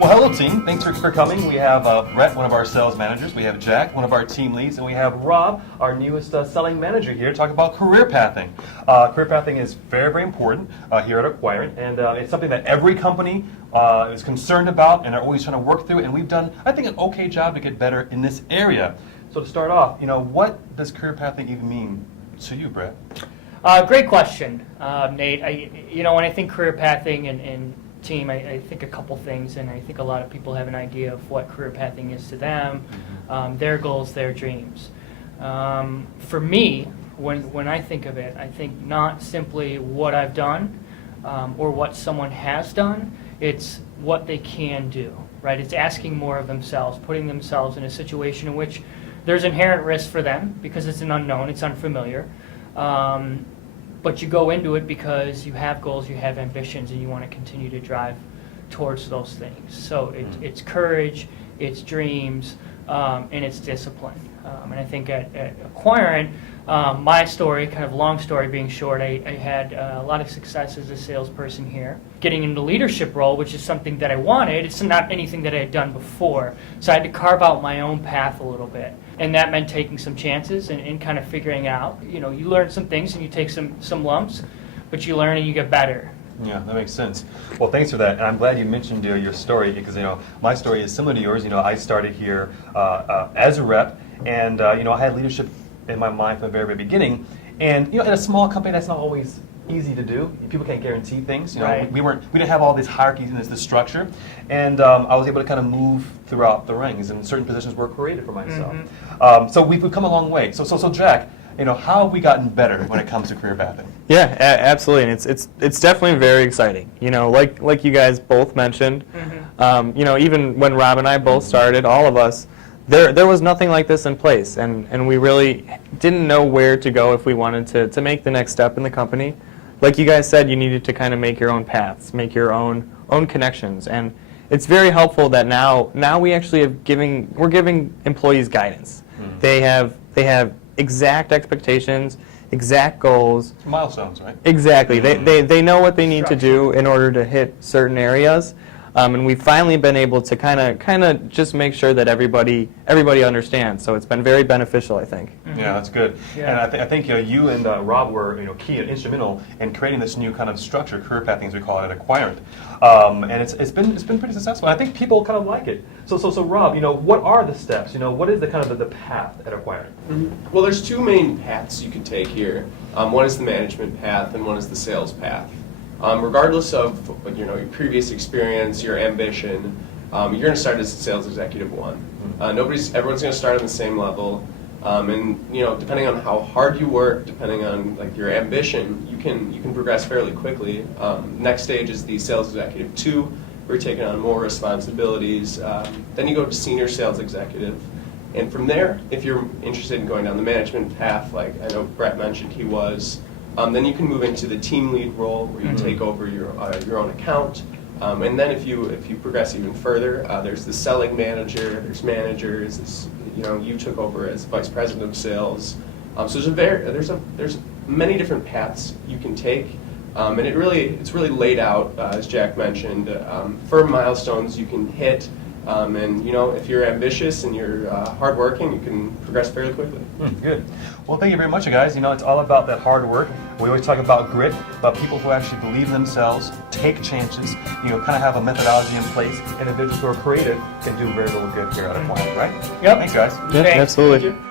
Well, hello team. Thanks for coming. We have Brett, one of our sales managers. We have Jack, one of our team leads, and we have Rob, our newest selling manager here, to talk about career pathing. Career pathing is very, very important here at Acquirent, and it's something that every company is concerned about and are always trying to work through. And we've done, I think, an okay job to get better in this area. So to start off, what does career pathing even mean to you, Brett? Great question, Nate. When I think career pathing and team, I think a couple things, and I think a lot of people have an idea of what career pathing is to them, their goals, their dreams. For me, when I think of it, I think not simply what I've done or what someone has done, it's what they can do, right? It's asking more of themselves, putting themselves in a situation in which there's inherent risk for them because it's an unknown, it's unfamiliar. But you go into it because you have goals, you have ambitions, and you want to continue to drive towards those things. So it's courage, it's dreams, and it's discipline. And I think at Acquirent, my story, kind of long story being short, I had a lot of success as a salesperson here. Getting into leadership role, which is something that I wanted, it's not anything that I had done before. So I had to carve out my own path a little bit. And that meant taking some chances and kind of figuring out, you learn some things and you take some lumps, but you learn and you get better. Yeah, that makes sense. Well, thanks for that. And I'm glad you mentioned your story because, my story is similar to yours. I started here as a rep, and, I had leadership in my mind from the very, very beginning. And, in a small company, that's not always easy to do. People can't guarantee things. Right. We didn't have all these hierarchies and this structure. And I was able to kind of move throughout the ranks, and certain positions were created for myself. So we've come a long way. So Jack, how have we gotten better when it comes to career pathing? Yeah, absolutely, and it's definitely very exciting. Like you guys both mentioned, even when Rob and I both started, all of us, there was nothing like this in place, and we really didn't know where to go if we wanted to make the next step in the company. Like you guys said, you needed to kind of make your own paths, make your own connections, and it's very helpful that now we actually we're giving employees guidance. They have exact expectations, exact goals. Milestones, right? Exactly. They know what they need to do in order to hit certain areas. And we've finally been able to kind of just make sure that everybody understands. So it's been very beneficial, I think. Yeah, that's good. Yeah. And I think you and Rob were key and instrumental in creating this new kind of structure, career pathing as we call it at Acquirent. And it's been pretty successful. I think people kind of like it. So Rob, what are the steps? What is the kind of the path at Acquirent? Well, there's two main paths you can take here. One is the management path, and one is the sales path. Regardless of your previous experience, your ambition, you're going to start as a sales executive one. Everyone's going to start on the same level, and depending on how hard you work, depending on your ambition, you can progress fairly quickly. Next stage is the sales executive 2, where you're taking on more responsibilities. Then you go to senior sales executive, and from there, if you're interested in going down the management path, like I know Brett mentioned he was. Then you can move into the team lead role where you take over your own account. And then if you progress even further, there's the selling manager, there's managers, you took over as vice president of sales. So there's many different paths you can take. And it's really laid out, as Jack mentioned, firm milestones you can hit. And if you're ambitious and you're hardworking, you can progress fairly quickly. Good. Well, thank you very much, guys. It's all about that hard work. We always talk about grit, about people who actually believe in themselves, take chances, kind of have a methodology in place. Individuals who are creative can do very little good here at Acquirent, right? Yep. Thanks, guys. Yeah, absolutely. Thank you.